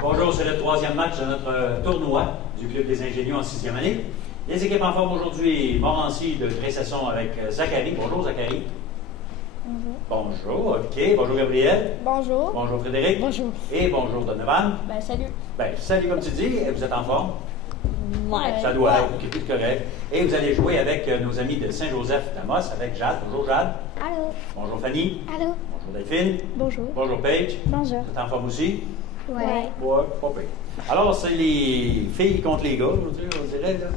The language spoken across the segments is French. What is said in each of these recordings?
Bonjour, c'est le troisième match de notre tournoi du Club des ingénieux en sixième année. Les équipes en forme aujourd'hui, Morancy de Gré-Cesson avec Zachary. Bonjour Zachary. Bonjour. Bonjour, OK. Bonjour Gabriel. Bonjour. Bonjour Frédéric. Bonjour. Et bonjour Donovan. Ben, salut. Ben, salut comme tu dis, vous êtes en forme? Ouais. Ça doit être, OK, tout correct. Et vous allez jouer avec nos amis de Saint-Joseph-d'Amos, avec Jade. Bonjour Jade. Allô. Bonjour Fanny. Allô. Bonjour Delphine. Bonjour. Bonjour Paige. Bonjour. Vous êtes en forme aussi? Ouais. Ouais, pas pire. Alors, c'est les filles contre les gars, on dirait, là.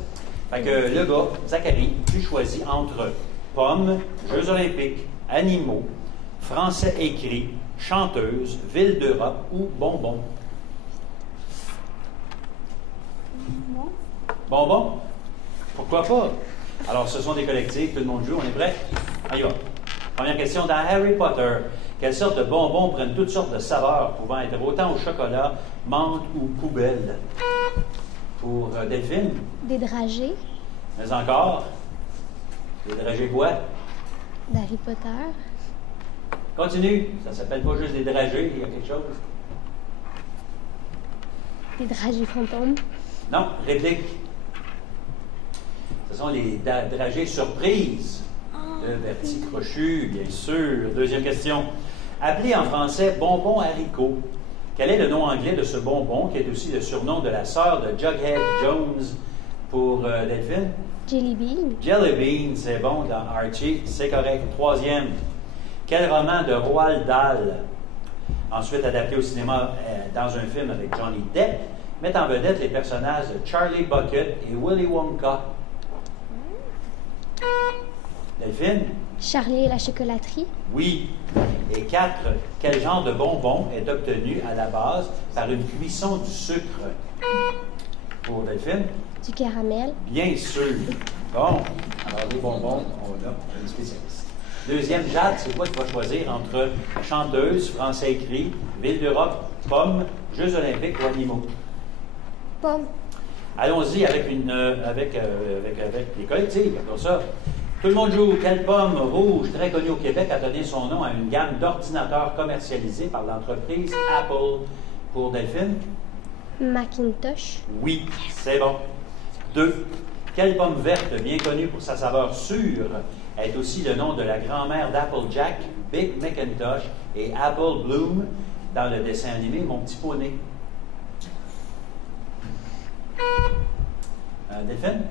Fait que le gars, Zachary, tu choisis entre pommes, Jeux olympiques, animaux, français écrit, chanteuse, ville d'Europe ou bonbons. Bonbons? Pourquoi pas? Alors, ce sont des collectifs, tout le monde joue, on est prêt? Allez, va. Première question, dans Harry Potter, quelle sorte de bonbons prennent toutes sortes de saveurs, pouvant être autant au chocolat, menthe ou poubelle? Pour Delphine? Des dragées. Mais encore? Des dragées quoi? D'Harry Potter. Continue. Ça s'appelle pas juste des dragées, il y a quelque chose. Des dragées fantômes. Non, réplique. Ce sont les dragées surprises de Bertie Crochu, bien sûr. Deuxième question. Appelé en français bonbon haricot, quel est le nom anglais de ce bonbon qui est aussi le surnom de la sœur de Jughead Jones pour Delphine? Jelly Bean. Jelly Bean, c'est bon dans Archie, c'est correct. Troisième. Quel roman de Roald Dahl, ensuite adapté au cinéma dans un film avec Johnny Depp, met en vedette les personnages de Charlie Bucket et Willy Wonka? Delphine? Charlie et la chocolaterie. Oui. Et 4. Quel genre de bonbon est obtenu à la base par une cuisson du sucre? Pour Delphine? Du caramel. Bien sûr. Bon. Alors, les bonbons, on a une spécialiste. Deuxième, Jade, c'est quoi tu vas choisir entre chanteuse, français écrit, ville d'Europe, pommes, Jeux olympiques ou animaux? Pomme. Allons-y avec les collectifs, comme ça. Tout le monde joue. Quelle pomme rouge, très connue au Québec, a donné son nom à une gamme d'ordinateurs commercialisés par l'entreprise Apple? Pour Delphine? Macintosh. Oui, c'est bon. 2. Quelle pomme verte, bien connue pour sa saveur sûre, est aussi le nom de la grand-mère d'Applejack, Big Macintosh et Apple Bloom dans le dessin animé Mon Petit Poney? Delphine?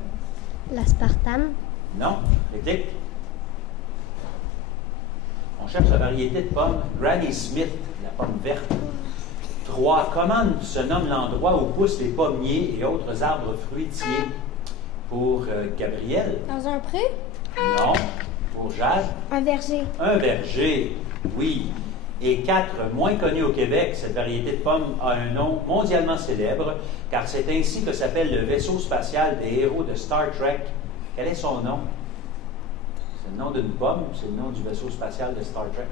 L'aspartame. Non. Réplique? On cherche la variété de pommes Granny Smith, la pomme verte. 3. Comment se nomme l'endroit où poussent les pommiers et autres arbres fruitiers? Pour Gabriel? Dans un pré. Non. Pour Jade? Un verger. Un verger, oui. Et 4. Moins connu au Québec, cette variété de pommes a un nom mondialement célèbre, car c'est ainsi que s'appelle le vaisseau spatial des héros de Star Trek. Quel est son nom? C'est le nom d'une pomme, c'est le nom du vaisseau spatial de Star Trek.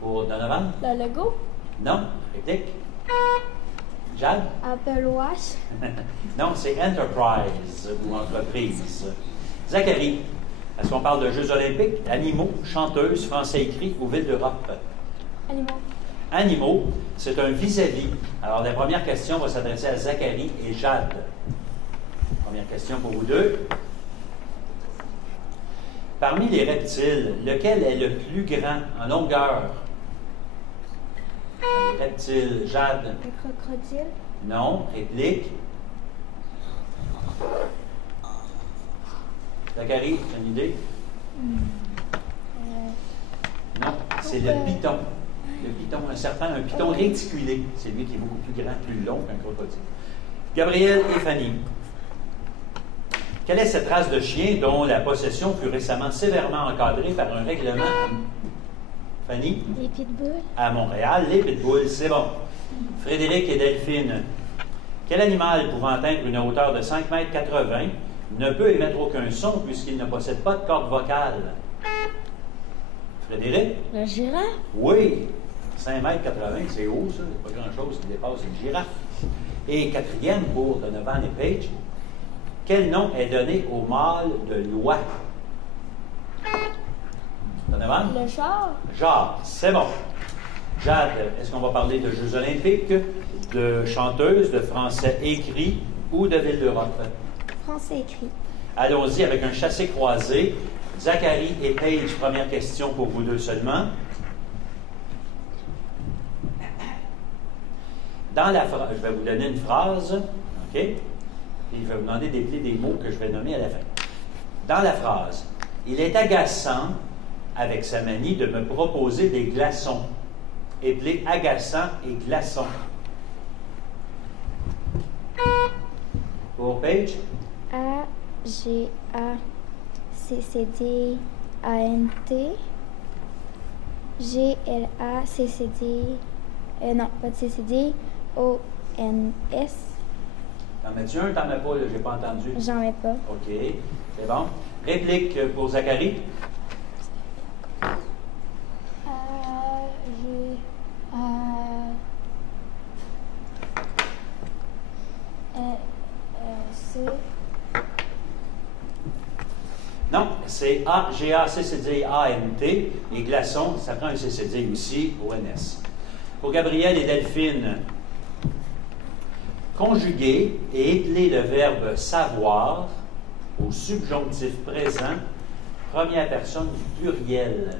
Pour Donovan? Le logo. Non. Réplique? Jade? Apple Watch. Non, c'est Enterprise ou entreprise. Zachary, est-ce qu'on parle de Jeux olympiques, animaux, chanteuse, français écrit ou ville d'Europe? Animaux. Animaux, c'est un vis-à-vis. Alors, la première question va s'adresser à Zachary et Jade. Première question pour vous deux. Parmi les reptiles, lequel est le plus grand en longueur? Les reptiles, Jade? Le crocodile. Non. Réplique? Zachary, tu as une idée? Non, c'est le python. Le python, un python réticulé. C'est lui qui est beaucoup plus grand, plus long qu'un crocodile. Gabriel et Fanny. Quelle est cette race de chien dont la possession fut récemment sévèrement encadrée par un règlement? Fanny? Les pitbulls. À Montréal, les pitbulls, c'est bon. Frédéric et Delphine. Quel animal pouvant atteindre une hauteur de 5,80 m ne peut émettre aucun son puisqu'il ne possède pas de corde vocale? Frédéric? La girafe. Oui. 5,80 m, c'est haut, ça. Il n'y a pas grand-chose qui dépasse une girafe. Et quatrième pour Donovan et Paige. Quel nom est donné au mâle de l'oie? Donovan? Le char. Jacques, c'est bon. Jade, est-ce qu'on va parler de Jeux olympiques, de chanteuse, de français écrit ou de ville d'Europe? Français écrit. Allons-y avec un chassé croisé. Zachary et Paige, première question pour vous deux seulement. Dans la phrase, je vais vous donner une phrase, OK? Et je vais vous demander d'épeler des mots que je vais nommer à la fin. Dans la phrase, il est agaçant, avec sa manie, de me proposer des glaçons. Épeler agaçant et glaçon. Pour Paige? A-G-A-C-C-D-A-N-T. G-L-A-C-C-D. Non, pas de C-C-D. O-N-S. T'en mets-tu un? T'en mets pas, là, j'ai pas entendu. J'en mets pas. OK, c'est bon. Réplique pour Zachary. C. Non, c'est A-G-A-C-C-D-A-N-T. Et glaçon, ça prend un C-C-D aussi, O-N-S. Pour Gabriel et Delphine, conjuguer et épeler le verbe savoir au subjonctif présent, première personne du pluriel.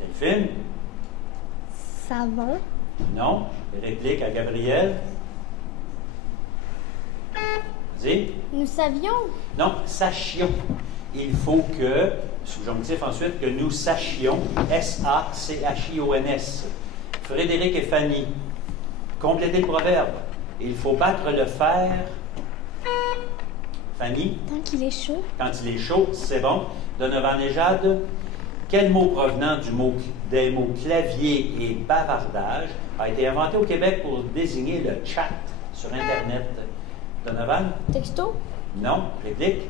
Delphine? Savon. Non. Réplique à Gabriel. Vas-y. Nous savions. Non, sachions. Il faut que, subjonctif ensuite, que nous sachions, S-A-C-H-I-O-N-S. Frédéric et Fanny, complétez le proverbe. Il faut battre le fer. Fanny? Tant qu'il est chaud. Quand il est chaud, c'est bon. Donovan et Jade, quel mot provenant des mots clavier et bavardage a été inventé au Québec pour désigner le chat sur Internet? Donovan? Texto. Non. Réplique?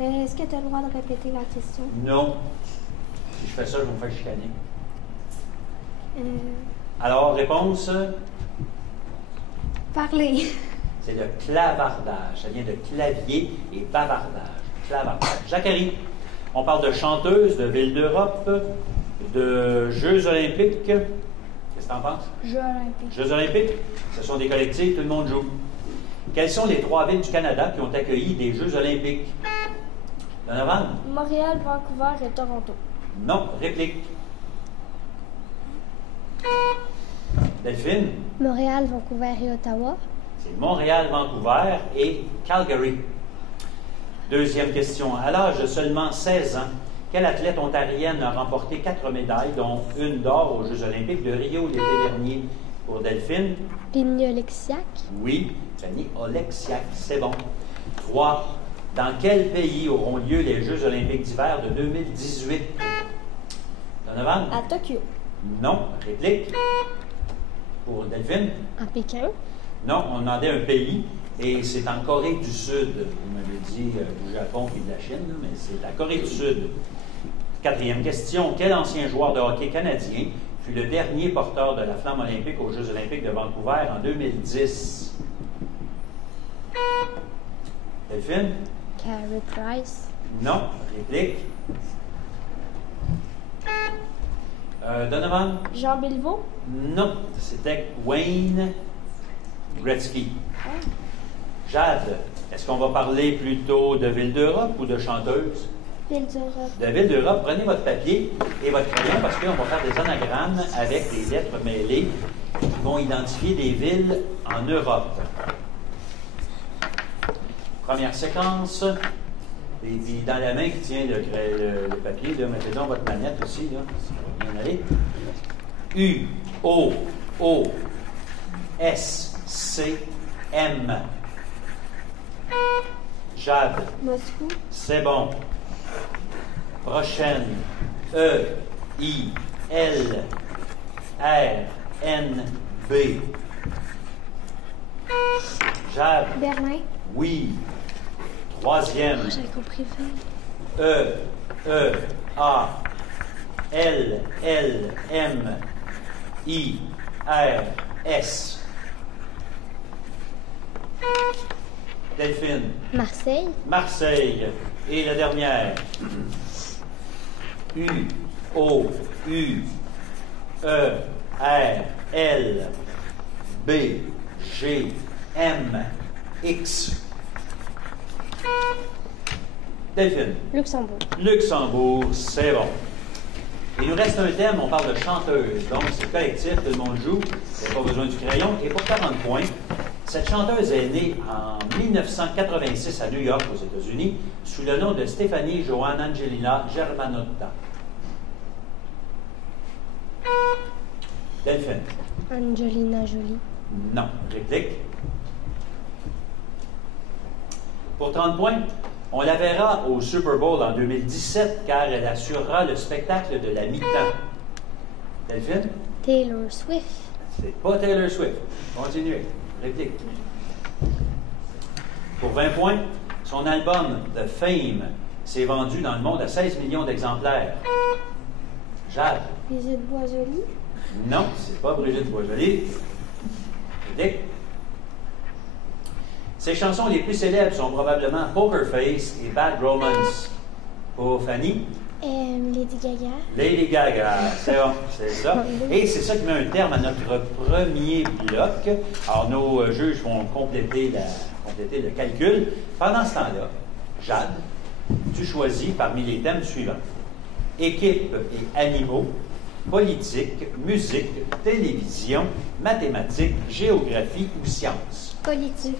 Est-ce que tu as le droit de répéter la question? Non. Si je fais ça, je vais me faire chicaner. Alors, réponse? Parler. C'est le clavardage. Ça vient de clavier et bavardage. Clavardage. Zachary, on parle de chanteuse, de ville d'Europe, de Jeux olympiques. Qu'est-ce que tu en penses? Jeux olympiques. Jeux olympiques, ce sont des collectifs, tout le monde joue. Quelles sont les 3 villes du Canada qui ont accueilli des Jeux olympiques? Donovan? Montréal, Vancouver et Toronto. Non. Réplique. Delphine? Montréal, Vancouver et Ottawa. C'est Montréal, Vancouver et Calgary. Deuxième question. À l'âge de seulement 16 ans, quelle athlète ontarienne a remporté 4 médailles, dont une d'or aux Jeux olympiques de Rio l'été dernier? Pour Delphine? Rémi Oleksiak. Oui. Fanny Oleksiak, c'est bon. 3. Dans quel pays auront lieu les Jeux olympiques d'hiver de 2018? Donovan? À Tokyo. Non. Réplique? Pour Delphine? À Pékin. Non, on demandait un pays, et c'est en Corée du Sud. Vous m'avez dit du Japon et de la Chine, mais c'est la Corée du Sud. 4e question. Quel ancien joueur de hockey canadien fut le dernier porteur de la flamme olympique aux Jeux olympiques de Vancouver en 2010? Delphine? Carey Price. Non. Réplique? Donovan? Jean Béliveau. Non. C'était Wayne Gretzky. Jade, est-ce qu'on va parler plutôt de ville d'Europe ou de chanteuse? Ville d'Europe. De ville d'Europe, prenez votre papier et votre crayon parce qu'on va faire des anagrammes avec des lettres mêlées qui vont identifier des villes en Europe. Première séquence. Et puis dans la main qui tient le papier, là, mettez donc votre manette aussi, là, ça va bien aller. U, O, O, S, C, M. Jade. Moscou. C'est bon. Prochaine. E, I, L, R, N, B. Jade. Berlin. Oui. Troisième. J'avais compris. E, E, A, L, L, M, I, R, S. Delphine. Marseille. Marseille. Et la dernière. U, O, U, E, R, L, B, G, M, X. Delphine. Luxembourg. Luxembourg, c'est bon. Il nous reste un thème, on parle de chanteuse. Donc, c'est collectif, tout le monde joue. Vous n'avez pas besoin du crayon. Et pour 40 points, cette chanteuse est née en 1986 à New York, aux États-Unis, sous le nom de Stéphanie Joanne Angelina Germanotta. Delphine. Angelina Jolie. Non. Réplique. Pour 30 points, on la verra au Super Bowl en 2017 car elle assurera le spectacle de la mi-temps. Delphine? Taylor Swift. C'est pas Taylor Swift. Continuez. Réplique. Pour 20 points, son album The Fame s'est vendu dans le monde à 16 millions d'exemplaires. Jade? Brigitte Boisjoli. Non, c'est pas Brigitte Boisjoli. Réplique. Ses chansons les plus célèbres sont probablement Poker Face et Bad Romance. Pour Fanny? Lady Gaga. Lady Gaga, c'est bon, c'est ça. Et c'est ça qui met un terme à notre premier bloc. Alors, nos juges vont compléter le calcul. Pendant ce temps-là, Jade, tu choisis parmi les thèmes suivants. Équipe et animaux, politique, musique, télévision, mathématiques, géographie ou sciences. Politique.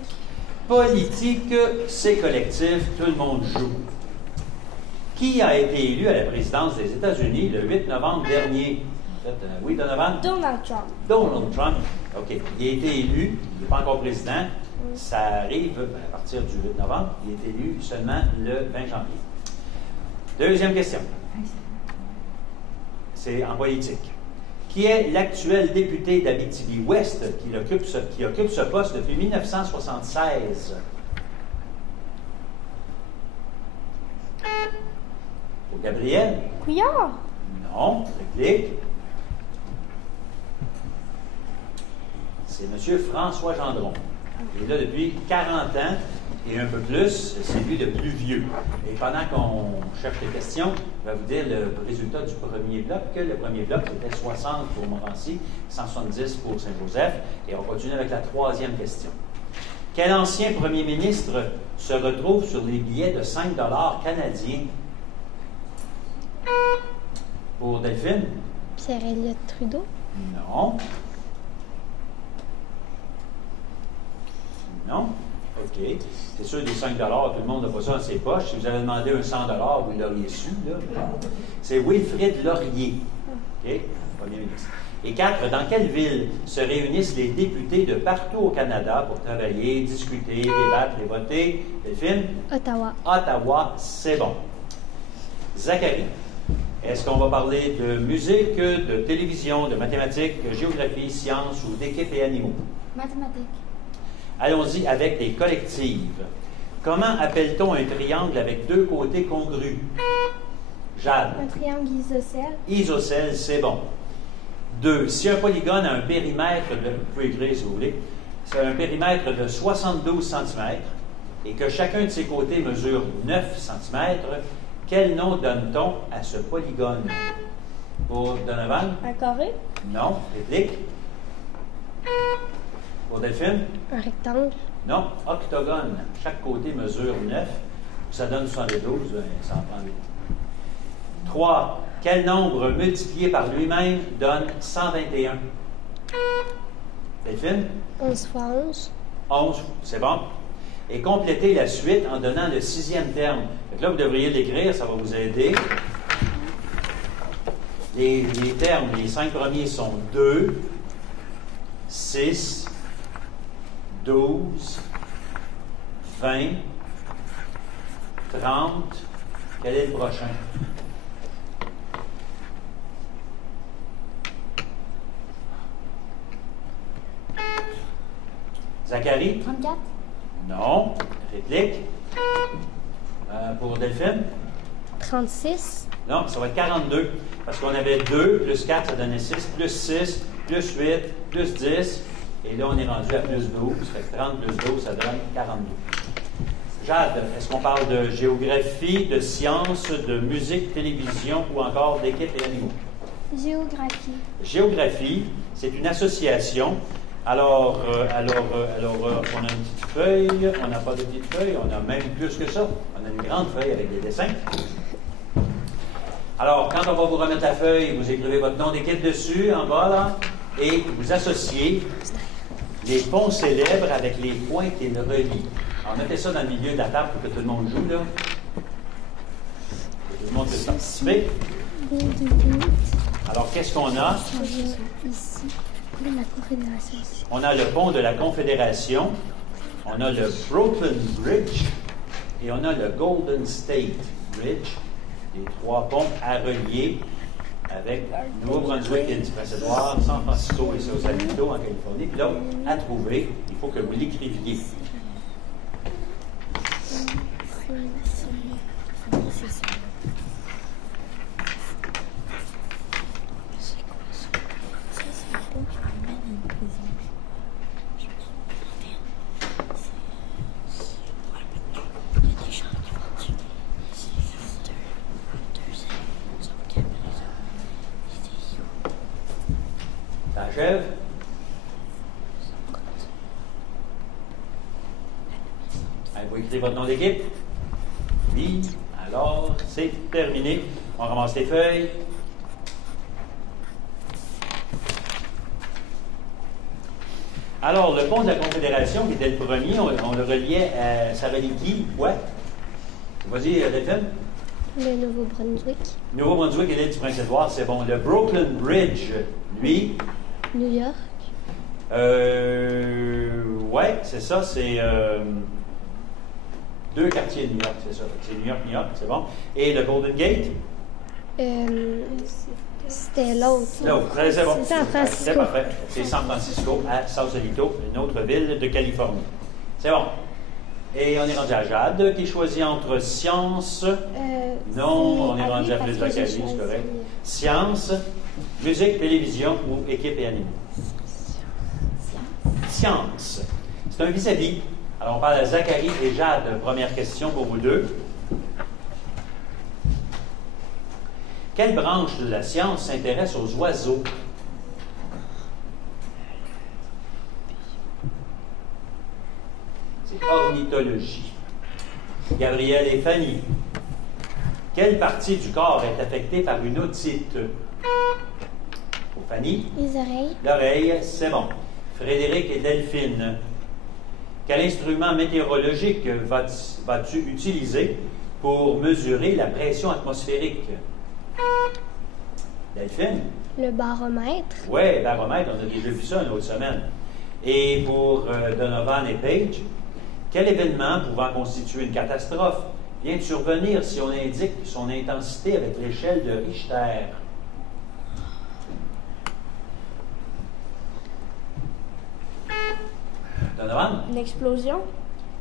Politique, c'est collectif, tout le monde joue. Qui a été élu à la présidence des États-Unis le 8 novembre dernier? Oui, Donovan? Donald Trump. Donald Trump. OK. Il a été élu, il n'est pas encore président. Ça arrive à partir du 8 novembre. Il est élu seulement le 20 janvier. Deuxième question. C'est en politique. Qui est l'actuel député d'Abitibi-Ouest qui occupe ce poste depuis 1976? Pour Gabriel? Couillard. Non. Réplique. C'est M. François Gendron. Il est là depuis 40 ans et un peu plus. C'est lui le plus vieux. Et pendant qu'on cherche les questions, je vais vous dire le résultat du premier bloc. Le premier bloc, c'était 60 pour Montmorency, 170 pour Saint-Joseph. Et on continue avec la troisième question. Quel ancien premier ministre se retrouve sur les billets de 5 $ canadiens? Pour Delphine? Pierre Elliott Trudeau. Non. Non? OK. C'est sûr, des 5 $, tout le monde n'a pas ça dans ses poches. Si vous avez demandé un 100 $, vous l'auriez su. Là. C'est Wilfrid Laurier. OK? Premier ministre. Et 4. Dans quelle ville se réunissent les députés de partout au Canada pour travailler, discuter, débattre et voter? Delphine? Ottawa. Ottawa, c'est bon. Zachary, est-ce qu'on va parler de musique, de télévision, de mathématiques, géographie, sciences ou d'équipe et animaux? Mathématiques. Allons-y avec les collectives. Comment appelle-t-on un triangle avec deux côtés congrus? Jade. Un triangle isocèle. Isocèle, c'est bon. 2. Si un polygone a un périmètre de, vous pouvez écrire si vous voulez, c'est un périmètre de 72 cm et que chacun de ses côtés mesure 9 cm, quel nom donne-t-on à ce polygone? Pour Donovan? Un carré. Non. Réplique? Pour Delphine? Un rectangle. Non. Octogone. Chaque côté mesure 9. Ça donne 72, ça en prend 8. 3. Quel nombre multiplié par lui-même donne 121? Delphine? 11 fois 11. 11, c'est bon. Et complétez la suite en donnant le 6e terme. Donc là, vous devriez l'écrire, ça va vous aider. Les termes, les 5 premiers sont 2, 6, 12, 20, 30. Quel est le prochain? Zachary? 34. Non. Réplique? Pour Delphine? 36. Non, ça va être 42. Parce qu'on avait 2 plus 4, ça donnait 6, plus 6, plus 8, plus 10. Et là, on est rendu à plus 12. Ça fait que 30 plus 12, ça donne 42. Jade, est-ce qu'on parle de géographie, de sciences, de musique, télévision ou encore d'équipe et animaux? Géographie. Géographie, c'est une association. Alors, on a une petite feuille, on n'a pas de petite feuille, on a même plus que ça. On a une grande feuille avec des dessins. Alors, quand on va vous remettre la feuille, vous écrivez votre nom d'équipe dessus, en bas, là, et vous associez les ponts célèbres avec les points qui les relient. Alors, mettez ça dans le milieu de la table pour que tout le monde joue, là. Tout le monde peut participer. Alors, qu'est-ce qu'on a? Ici, la Confédération aussi. On a le pont de la Confédération, on a le Brooklyn Bridge et on a le Golden State Bridge, les trois ponts à relier avec Nouveau-Brunswick et Prince-Édouard, San Francisco et Sausalito en Californie. Puis là, à trouver, il faut que vous l'écriviez. T'achèves? Vous écrivez votre nom d'équipe? Oui. Alors, c'est terminé. On ramasse les feuilles. Alors, le pont de la Confédération, qui était le premier, on le reliait à... Ça relie qui? Ouais. Vas-y, Delphine. Le Nouveau-Brunswick. Nouveau-Brunswick et l'île du Prince-Édouard, c'est bon. Le Brooklyn Bridge, lui... New York. Ouais, c'est ça, c'est... deux quartiers de New York, c'est ça. C'est New York, c'est bon. Et le Golden Gate? C'était l'autre. L'autre, c'est bon. C'est San Francisco. C'est parfait. C'est San Francisco, à Sausalito, une autre ville de Californie. C'est bon. Et on est rendu à Jade, qui choisit entre sciences... non, on est rendu à plus Zacharie, c'est correct. Sciences, musique, télévision ou équipe et animaux? Sciences. C'est un vis-à-vis. Alors, on parle à Zacharie et Jade. Première question pour vous deux. Quelle branche de la science s'intéresse aux oiseaux? C'est ornithologie. Gabrielle et Fanny. Quelle partie du corps est affectée par une otite? Pour Fanny? Les oreilles. L'oreille, c'est bon. Frédéric et Delphine. Quel instrument météorologique vas-tu utiliser pour mesurer la pression atmosphérique? Delphine? Le baromètre. Oui, baromètre, on a déjà vu ça une autre semaine. Et pour Donovan et Page, quel événement pouvant constituer une catastrophe vient de survenir si on indique son intensité avec l'échelle de Richter? Donovan? Une explosion.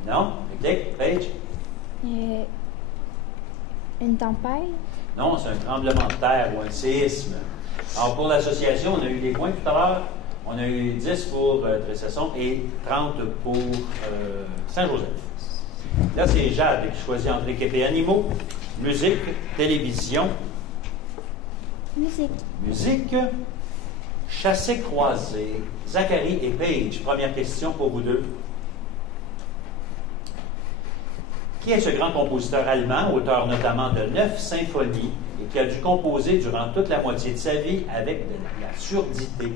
Non. Click, Page? Une tempête. Non, c'est un tremblement de terre ou un séisme. Alors, pour l'association, on a eu des points tout à l'heure. On a eu 10 pour Tressesson et 30 pour Saint-Joseph. Là, c'est Jade qui choisit entre équipe et animaux, musique, télévision. Musique. Musique, chassé-croisé. Zacharie et Page, première question pour vous deux. Qui est ce grand compositeur allemand, auteur notamment de 9 symphonies, et qui a dû composer durant toute la moitié de sa vie avec de la surdité?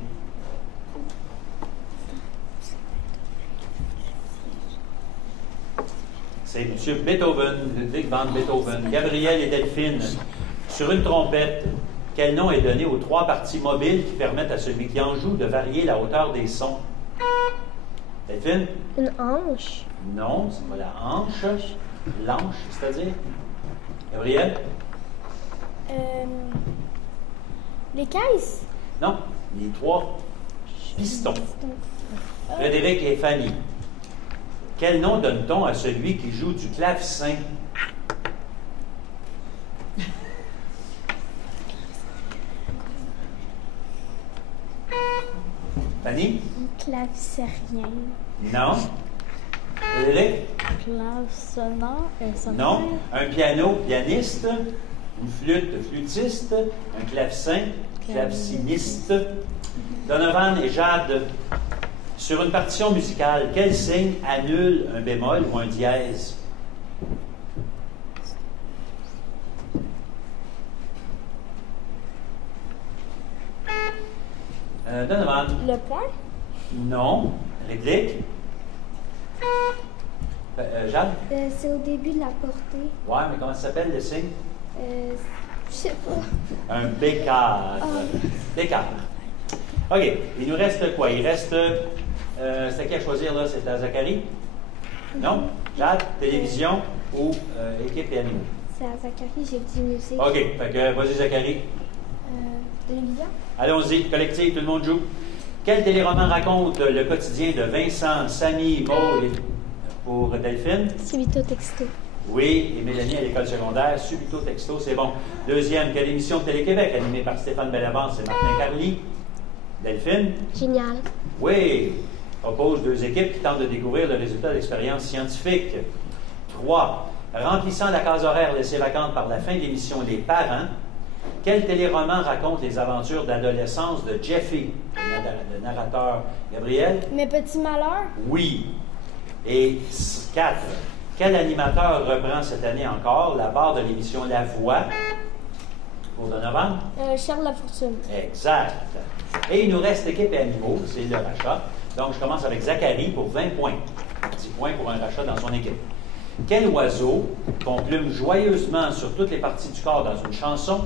C'est M. Beethoven, Ludwig van Beethoven. Gabrielle et Delphine, sur une trompette, quel nom est donné aux 3 parties mobiles qui permettent à celui qui en joue de varier la hauteur des sons? Delphine? Une hanche. Non, c'est pas la hanche. L'anche, c'est-à-dire? Gabrielle? Les caisses. Non, les 3 pistons. Frédéric et Fanny. Quel nom donne-t-on à celui qui joue du clavecin? Fanny? Clavicérien. Non. Frédéric? Classonneur, Non. Un piano, pianiste. Une flûte, flûtiste. Un clavecin, claveciniste. Donovan et Jade, sur une partition musicale, quel signe annule un bémol ou un dièse? Donovan? Le point? Non. Réplique? Jade? C'est au début de la portée. Ouais, mais comment ça s'appelle le signe? Je sais pas. Un bécard. Bécard. OK. Il nous reste quoi? Il reste. C'est qui à choisir là? C'est à Zachary? Non? Jade, télévision ou équipe et animaux? C'est à Zachary, j'ai dit musique. OK. Fait que vas-y, Zachary. Télévision? Allons-y, collectif, tout le monde joue. Quel téléroman raconte le quotidien de Vincent, Samy, Maud et pour Delphine? Subito texto. Oui, et Mélanie à l'école secondaire, Subito Texto, c'est bon. Deuxième, quelle émission de Télé-Québec animée par Stéphane Bellavance et Martin Carly? Delphine? Génial. Oui. Oppose deux équipes qui tentent de découvrir le résultat d'expériences scientifiques. 3. Remplissant la case horaire laissée vacante par la fin de l'émission Les Parents, quel téléroman raconte les aventures d'adolescence de Jeffy, le narrateur Gabriel? Mes petits malheurs? Oui. Et 4. Quel animateur reprend cette année encore la barre de l'émission La Voix pour Donovan? Charles Lafortune. Exact. Et il nous reste équipe et animaux, c'est le rachat. Donc, je commence avec Zachary pour 20 points. 10 points pour un rachat dans son équipe. Quel oiseau, qu'on plume joyeusement sur toutes les parties du corps dans une chanson,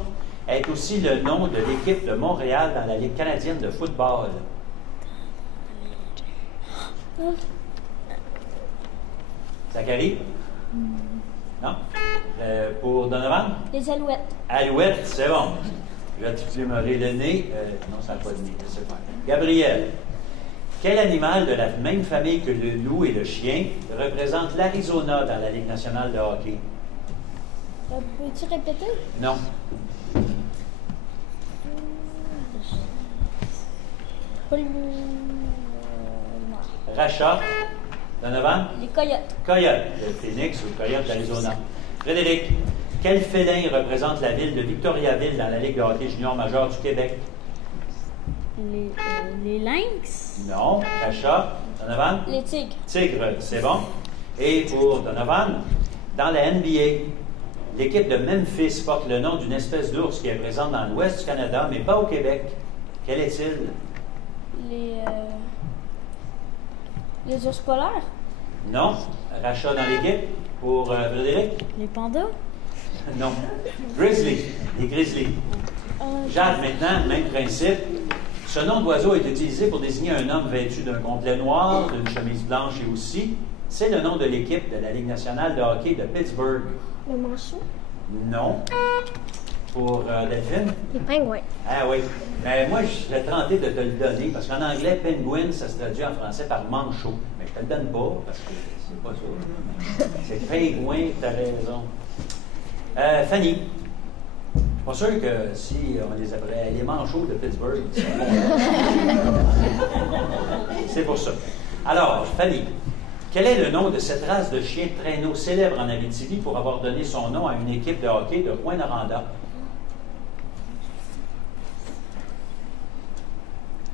est aussi le nom de l'équipe de Montréal dans la Ligue canadienne de football? Zachary? Non? Pour Donovan? Les alouettes. Alouette, c'est bon. Je vais te plumerer le nez. Non, ça n'a pas de nez. C'est pas. Gabriel, quel animal de la même famille que le loup et le chien représente l'Arizona dans la Ligue nationale de hockey? Peux-tu répéter? Non. Non. Rachat? Donovan? Les coyotes. Coyote, le Phoenix ou le Coyote d'Arizona. Frédéric, quel félin représente la ville de Victoriaville dans la Ligue de hockey junior majeur du Québec? Les lynx. Non. Rachat? Donovan? Les tigres. Tigre, c'est bon. Et pour Donovan, dans la NBA, l'équipe de Memphis porte le nom d'une espèce d'ours qui est présente dans l'ouest du Canada, mais pas au Québec. Quel est-il? Les ours polaires. Non. Rachat dans l'équipe pour Frédéric? Les pandas. Non. Grizzly. Les Grizzlies. Jade, maintenant, même principe. Ce nom d'oiseau est utilisé pour désigner un homme vêtu d'un complet noir, d'une chemise blanche et aussi, c'est le nom de l'équipe de la Ligue nationale de hockey de Pittsburgh. Le manchot. Non. Pour Delphine? Les pingouins. Ah oui. Mais moi, je vais tenter de te le donner parce qu'en anglais, penguin, ça se traduit en français par manchot. Mais je te le donne pas parce que c'est pas ça. C'est pingouin, tu as raison. Fanny. Je suis pas sûr que si on les appelait les manchots de Pittsburgh, ils sont bons. C'est pour ça. Alors, Fanny, quel est le nom de cette race de chien de traîneau célèbre en Abitibi pour avoir donné son nom à une équipe de hockey de Rouyn-Noranda?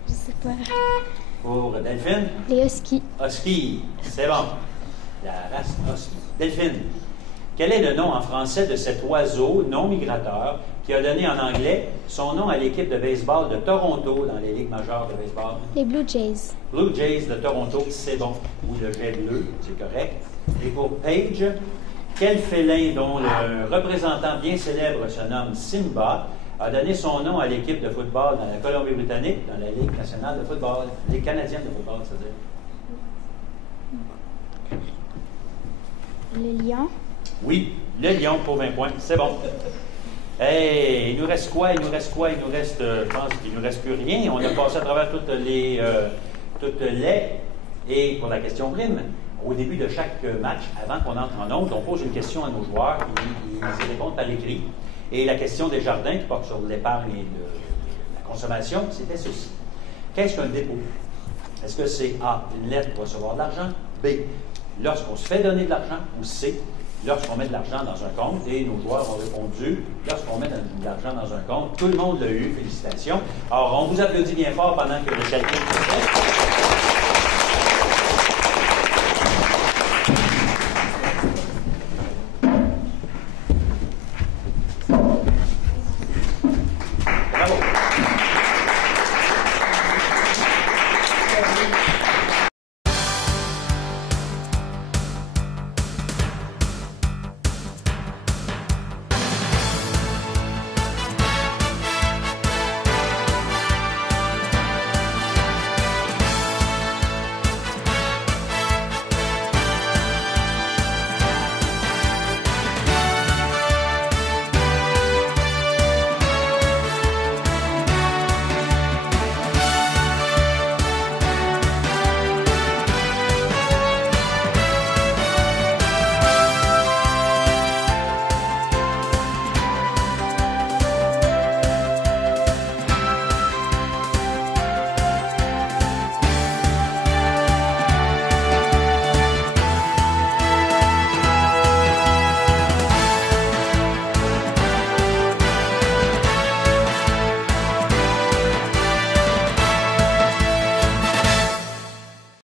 Je sais pas. Pour Delphine? Les huskies. Husky, c'est bon. La race Husky. Delphine, quel est le nom en français de cet oiseau non migrateur qui a donné en anglais son nom à l'équipe de baseball de Toronto dans les ligues majeures de baseball? Les Blue Jays. Blue Jays de Toronto, c'est bon. Ou le jet bleu, c'est correct. Et pour Paige, quel félin dont le représentant bien célèbre se nomme Simba a donné son nom à l'équipe de football dans la Colombie-Britannique, dans la Ligue nationale de football, Ligue canadienne de football, c'est-à-dire? Les lions. Oui, le lion pour 20 points, c'est bon. Hey, il nous reste quoi? Il nous reste, je pense qu'il ne nous reste plus rien. On a passé à travers toutes les... Et pour la question prime, au début de chaque match, avant qu'on entre en onde, on pose une question à nos joueurs, ils y répondent par écrit. Et la question des jardins, qui porte sur l'épargne et la consommation, c'était ceci. Qu'est-ce qu'un dépôt? Est-ce que c'est A, une lettre pour recevoir de l'argent? B, lorsqu'on se fait donner de l'argent ou C, lorsqu'on met de l'argent dans un compte. Et nos joueurs ont répondu, lorsqu'on met de l'argent dans un compte. Tout le monde l'a eu. Félicitations. Alors, on vous applaudit bien fort pendant que le calcul se fait.